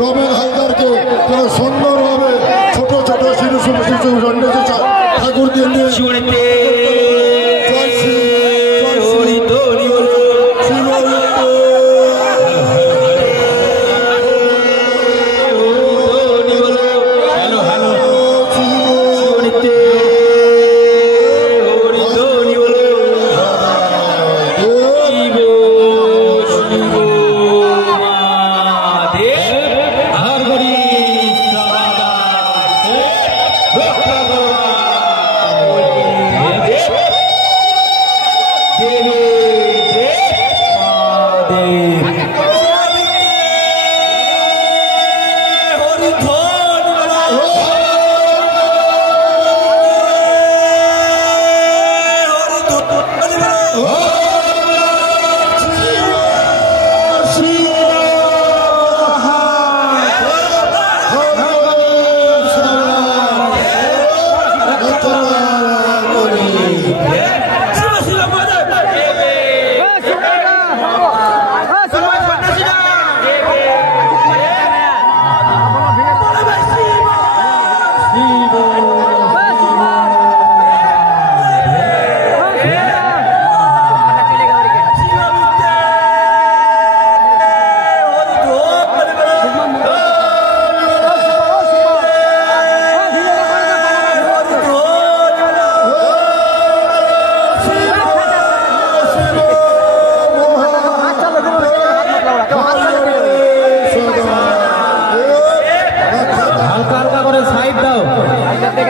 রমেন হালদারকে সুন্দরভাবে ছোট ছোট শিশু ঠাকুর দিয়ে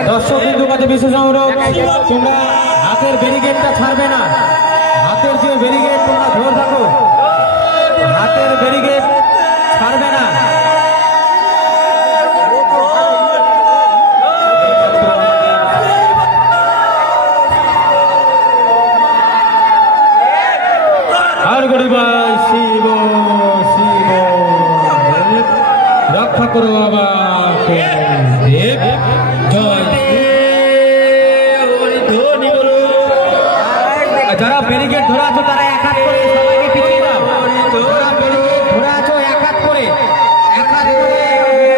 दर्शक बिंदु का विशेष अनुरोध तुम्हारा हाथेर बैरिकेडटा छाड़बे ना हाथेर जो बैरिकेड तुम्हारा धरे थाको हाथेर बैरिकेड छाड़बे ना हर गड़ी भाई शिव शिव रक्षा करो बाबा देव যারা ব্যারিকেড ধরে আছো তারা এক হাত করে সবাইকে পিছিয়ে দাও যারা ব্যারিকেড ধরে আছো এক হাত করে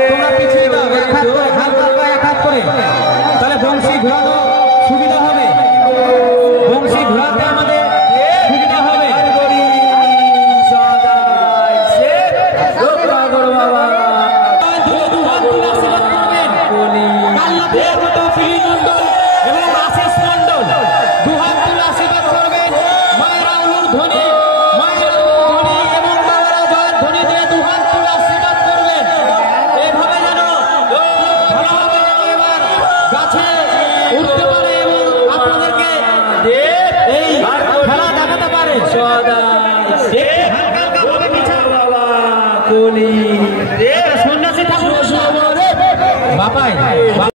তোমরা পিছিয়ে দাও এক হাত করে হালকা এক হাত করে তাহলে বংশী ঘোরানো সুবিধা হবে বংশী ঘোরাতে আমাদের সুবিধা হবে সন্ন্যাসী ঠাকুর বাবাই